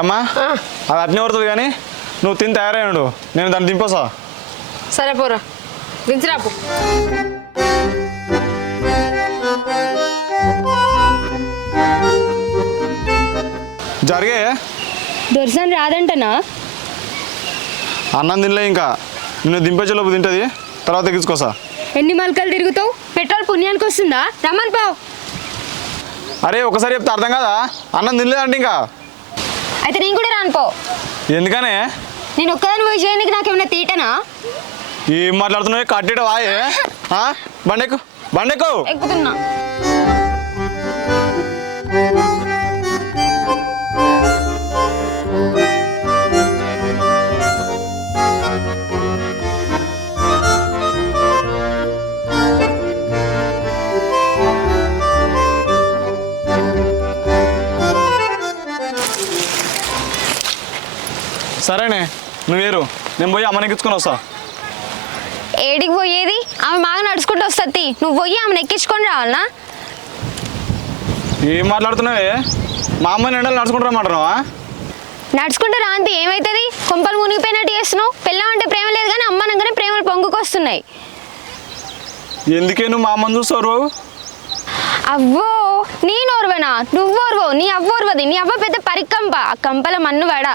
అమ్మా అది అట్నే పడుతుంది కానీ నువ్వు తిని తయారయ్యాడు నేను దాన్ని దింపేసా. సరే పోరా దించిరాపు. జరిగే దొరసాని రాదంటనా? అన్నం తినలే ఇంకా నిన్ను దింపేసేలోపు తింటుంది తర్వాత ఎక్కించుకోసా. ఎన్ని మలకలు తిరుగుతావు? పెట్రోల్ పుణ్యానికి వస్తుందా? రమ్మని పావు. అరే ఒకసారి చెప్తే అర్థం కదా, అన్నం తినలేదంటే ఇంకా. అయితే నేను కూడా రానుపో. ఎందుకనే? నేను ఒక్కదాని పోయి చేయడానికి నాకేమన్నా తీటనా? ఏం మాట్లాడుతున్నావు? కట్టేట వాయే బండెక్కు బండెక్కు. ఎక్కుతున్నా. సరేనే నువ్వు వేరు, నేను పోయి అమ్మని ఎక్కించుకొని వస్తా. ఏడికి పోయేది? ఆమె బాగా నడుచుకుంటూ వస్తుంది, నువ్వు పోయి ఆమెను ఎక్కించుకొని రావాలనా? ఏం మాట్లాడుతున్నావే? మా అమ్మని ఎండలు నడుచుకుంటూ రమ్మంటున్నావా? నడుచుకుంటూ రాంతి ఏమవుతుంది? కొంపలు మునిగిపోయినట్టు చేస్తున్నావు. పెళ్ళం అంటే ప్రేమ లేదు కానీ అమ్మ అనగానే ప్రేమలు పొంగుకొస్తున్నాయి. ఎందుకే నువ్వు మా అమ్మని చూస్తావు? అవ్వో నేను ఓర్వనా? నువ్వు ఓర్వో, నీ అవ్వ ఓర్వది. నీ అవ్వ పెద్ద పరికంప, ఆ కంపల మన్ను వడ.